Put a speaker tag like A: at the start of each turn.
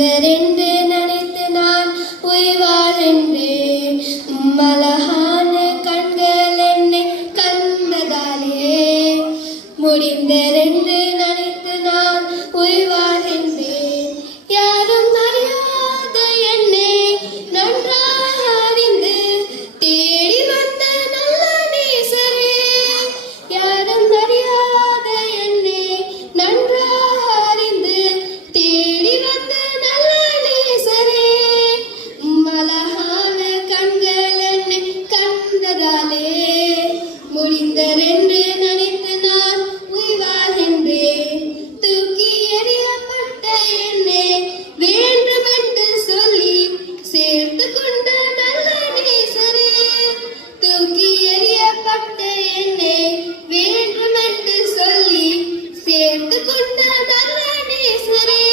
A: மனிதர் என்று நினைத்து நான் உய்வார் என்று மலகான கண்கள் என்னை கண்டதாலே முடிந்தர் என்று பாட்டு என்னை வேண்டும் என்று சொல்லி சேர்ந்து கொண்ட நல்ல நேசரே